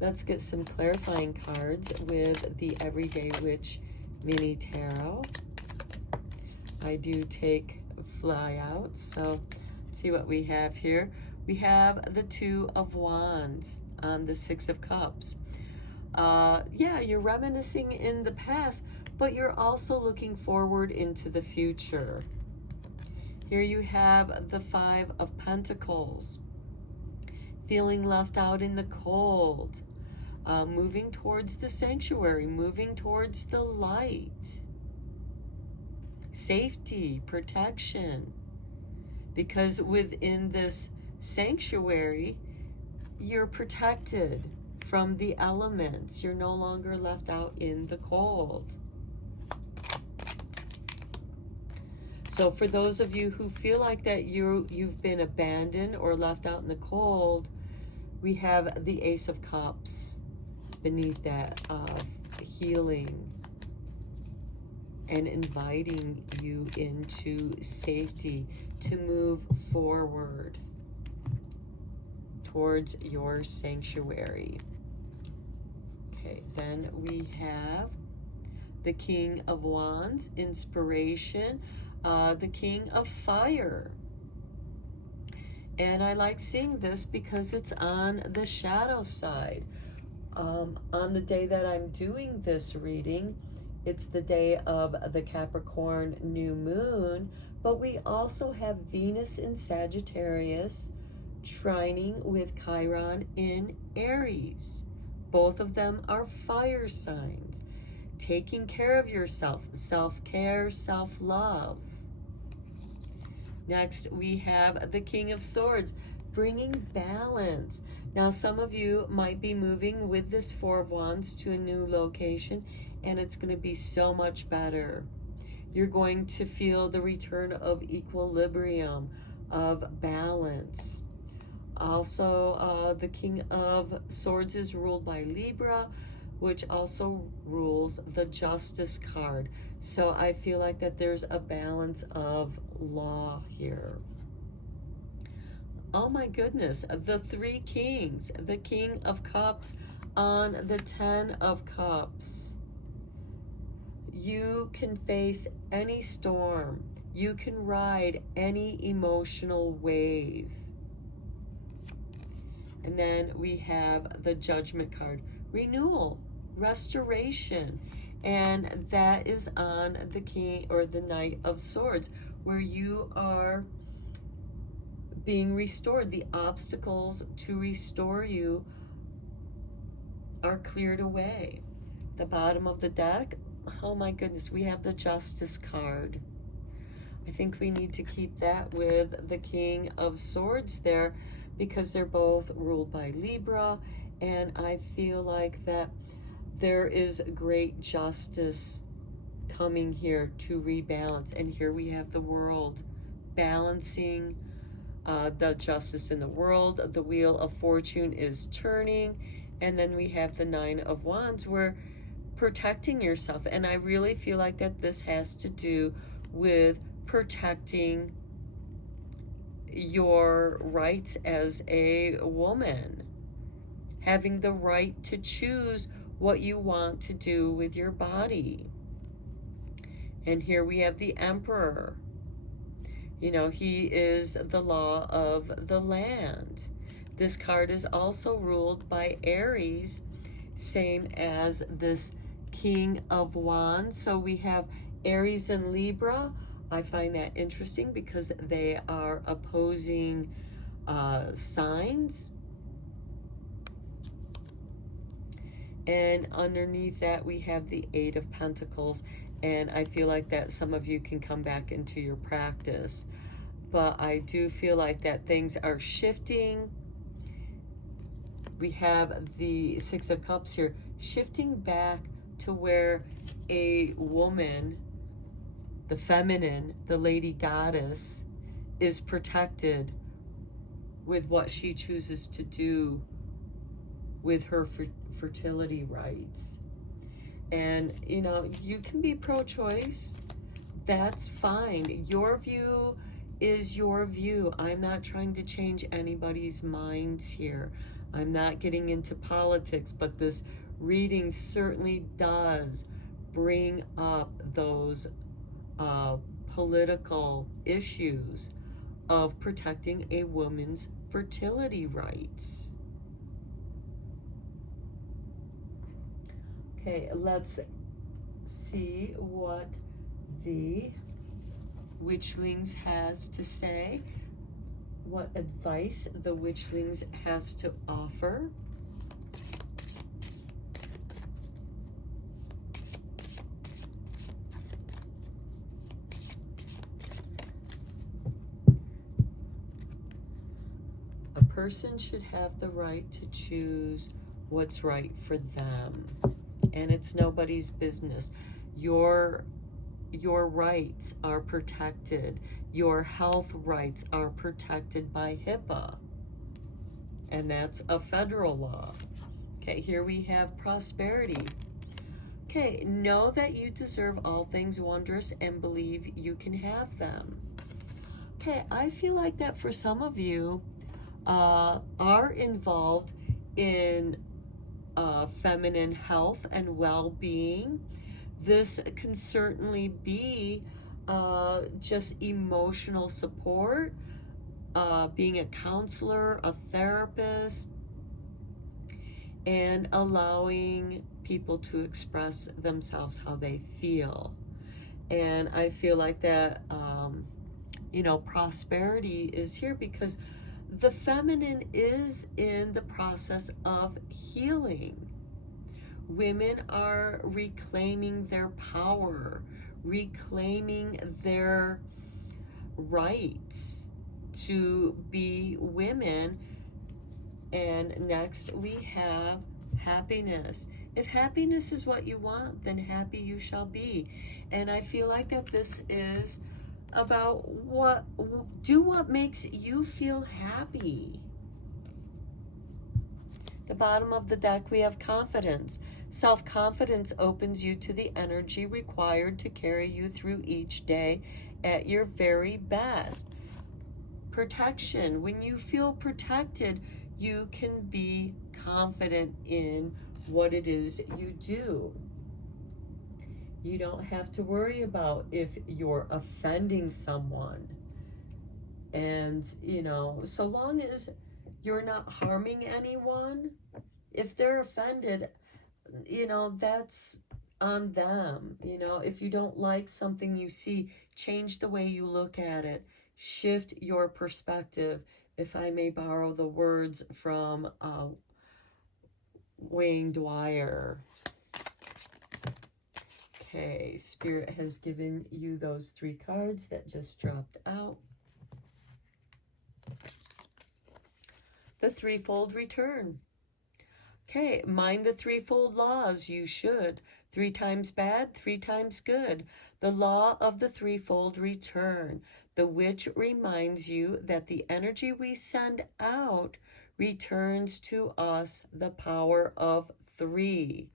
Let's get some clarifying cards with the Everyday Witch Mini Tarot. I do take flyouts, so see what we have here. We have the Two of Wands on the Six of Cups. Yeah, you're reminiscing in the past, but you're also looking forward into the future. Here you have the Five of Pentacles. Feeling left out in the cold. Moving towards the sanctuary, moving towards the light. Safety, protection. Because within this sanctuary, you're protected from the elements. You're no longer left out in the cold. So for those of you who feel like that you've been abandoned or left out in the cold, we have the Ace of Cups beneath that of healing and inviting you into safety to move forward towards your sanctuary. Okay, then we have the King of Wands, inspiration, the King of Fire. And I like seeing this because it's on the shadow side. On the day that I'm doing this reading, it's the day of the Capricorn new moon, but we also have Venus in Sagittarius trining with Chiron in Aries. Both of them are fire signs. Taking care of yourself, self-care, self-love. Next, we have the King of Swords, bringing balance. Now, some of you might be moving with this Four of Wands to a new location, and it's going to be so much better. You're going to feel the return of equilibrium, of balance. Also, the King of Swords is ruled by Libra, which also rules the Justice card. So I feel like that there's a balance of law here. Oh my goodness, the Three Kings, the King of Cups on the Ten of Cups. You can face any storm. You can ride any emotional wave. And then we have the Judgment card, renewal, restoration. And that is on the King or the Knight of Swords, where you are being restored. The obstacles to restore you are cleared away. The bottom of the deck, oh my goodness, we have the Justice card. I think we need to keep that with the King of Swords there, because they're both ruled by Libra, and I feel like that there is great justice coming here to rebalance. And here we have the World balancing the justice in the world. The Wheel of Fortune is turning, and then we have the Nine of Wands, where protecting yourself. And I really feel like that this has to do with protecting your rights as a woman, having the right to choose what you want to do with your body. And here we have the Emperor. You know, he is the law of the land. This card is also ruled by Aries, same as this King of Wands. So we have Aries and Libra. I find that interesting because they are opposing signs. And underneath that, we have the Eight of Pentacles. And I feel like that some of you can come back into your practice. But I do feel like that things are shifting. we have the Six of Cups here, shifting back to where a woman, the feminine, the lady goddess, is protected with what she chooses to do with her fertility rights. And, you know, you can be pro-choice. That's fine. Your view is your view. I'm not trying to change anybody's minds here. I'm not getting into politics, but this reading certainly does bring up those political issues of protecting a woman's fertility rights. Okay, let's see what the Witchlings has to say, what advice the Witchlings has to offer. A person should have the right to choose what's right for them, and it's nobody's business. Your rights are protected. Your health rights are protected by HIPAA, and that's a federal law. Okay, here we have prosperity. Okay, know that you deserve all things wondrous and believe you can have them. Okay, I feel like that for some of you are involved in feminine health and well-being. This can certainly be just emotional support, being a counselor, a therapist, and allowing people to express themselves how they feel. And I feel like that, you know, prosperity is here because the feminine is in the process of healing. Women are reclaiming their power, reclaiming their rights to be women. And next we have happiness. If happiness is what you want, then happy you shall be. And I feel like that this is about do what makes you feel happy. The bottom of the deck, we have confidence. Self-confidence opens you to the energy required to carry you through each day at your very best. Protection. When you feel protected, you can be confident in what it is you do. You don't have to worry about if you're offending someone. And, you know, so long as you're not harming anyone, if they're offended, you know, that's on them. You know, if you don't like something you see, change the way you look at it. Shift your perspective, if I may borrow the words from Wayne Dwyer. Okay, Spirit has given you those 3 cards that just dropped out. The threefold return. Okay, mind the threefold laws. You should. 3 times bad, 3 times good. The law of the threefold return. The witch reminds you that the energy we send out returns to us the power of 3.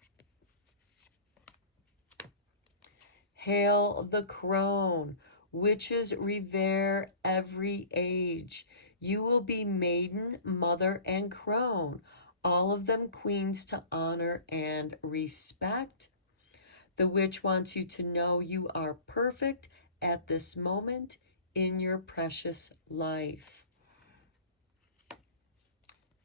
Hail the crone. Witches revere every age. You will be maiden, mother, and crone, all of them queens to honor and respect. The witch wants you to know you are perfect at this moment in your precious life.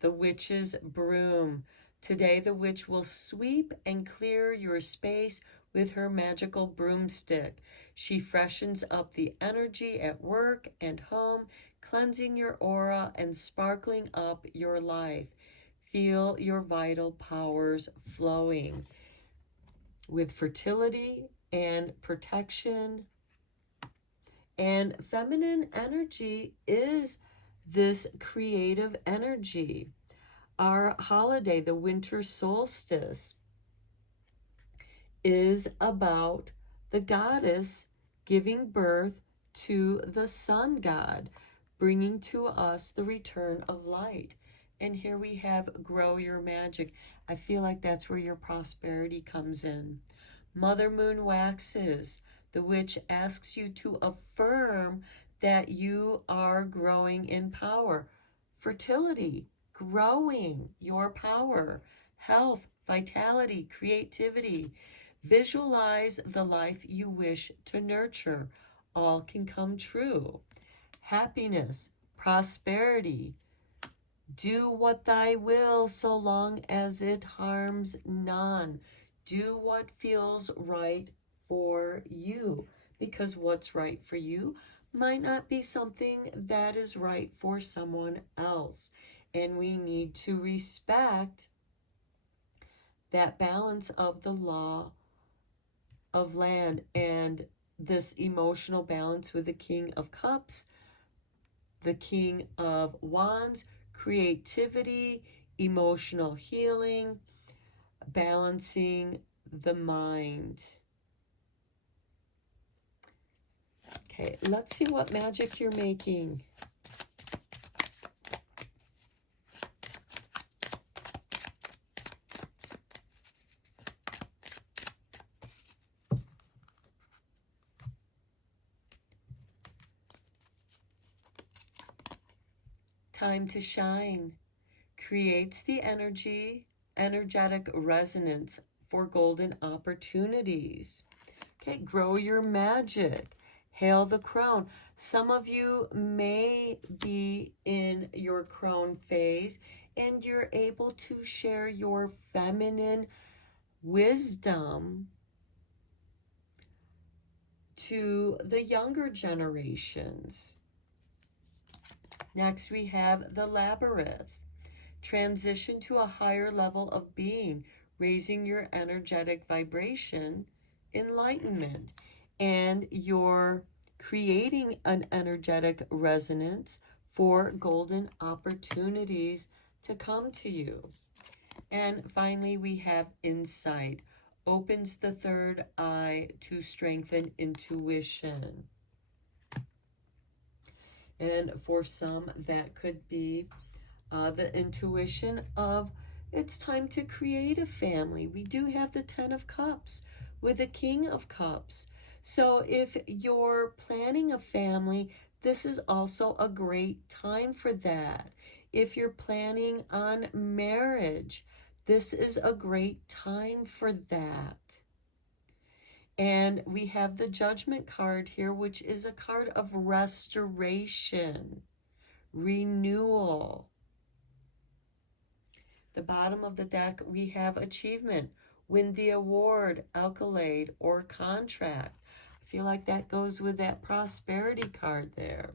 The witch's broom. Today the witch will sweep and clear your space with her magical broomstick. She freshens up the energy at work and home, cleansing your aura and sparkling up your life. Feel your vital powers flowing with fertility and protection. And feminine energy is this creative energy. our holiday, the winter solstice, is about the goddess giving birth to the sun god, bringing to us the return of light. And here we have grow your magic. I feel like that's where your prosperity comes in. Mother Moon waxes. The witch asks you to affirm that you are growing in power. Fertility, growing your power. Health, vitality, creativity. Visualize the life you wish to nurture. All can come true. Happiness, prosperity. Do what thy will so long as it harms none. Do what feels right for you, because what's right for you might not be something that is right for someone else. And we need to respect that balance of the law of land and this emotional balance with the King of Cups, the King of Wands, creativity, emotional healing, balancing the mind. Okay, let's see what magic you're making. Time to shine creates the energetic resonance for golden opportunities. Okay, grow your magic. Hail the crone. Some of you may be in your crone phase and you're able to share your feminine wisdom to the younger generations. Next, we have the labyrinth. Transition to a higher level of being, raising your energetic vibration, enlightenment, and you're creating an energetic resonance for golden opportunities to come to you. And finally, we have insight. Opens the third eye to strengthen intuition. And for some, that could be the intuition of it's time to create a family. We do have the 10 of Cups with the King of Cups. So if you're planning a family, this is also a great time for that. If you're planning on marriage, this is a great time for that. And we have the Judgment card here, which is a card of restoration, renewal. The bottom of the deck, we have achievement, win the award, accolade, or contract. I feel like that goes with that prosperity card there.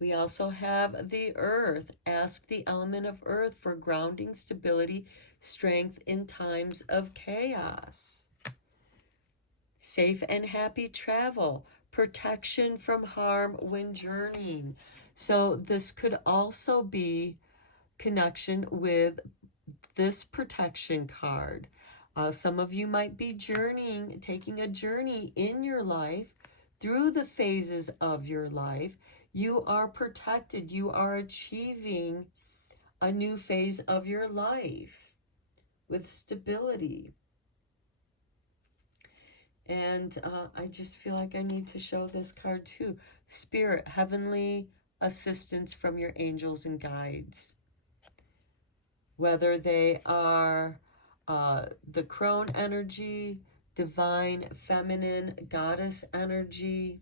We also have the earth. Ask the element of earth for grounding, stability, strength in times of chaos. Safe and happy travel, protection from harm when journeying. So this could also be connection with this protection card. Some of you might be journeying, taking a journey in your life through the phases of your life. You are protected. You are achieving a new phase of your life with stability. And I just feel like I need to show this card too. Spirit, heavenly assistance from your angels and guides. Whether they are the crone energy, divine feminine goddess energy,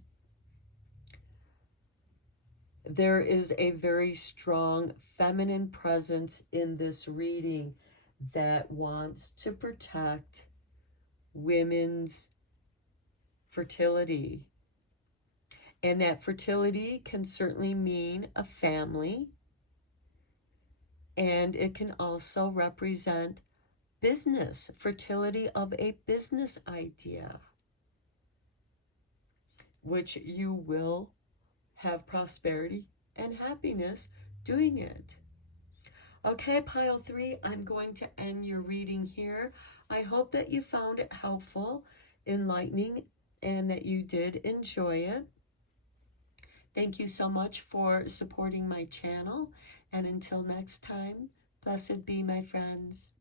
there is a very strong feminine presence in this reading that wants to protect women's fertility. And that fertility can certainly mean a family, and it can also represent business, fertility of a business idea, which you will have prosperity and happiness doing it. Okay, pile 3, I'm going to end your reading here. I hope that you found it helpful, enlightening, and that you did enjoy it. Thank you so much for supporting my channel. And until next time, blessed be, my friends.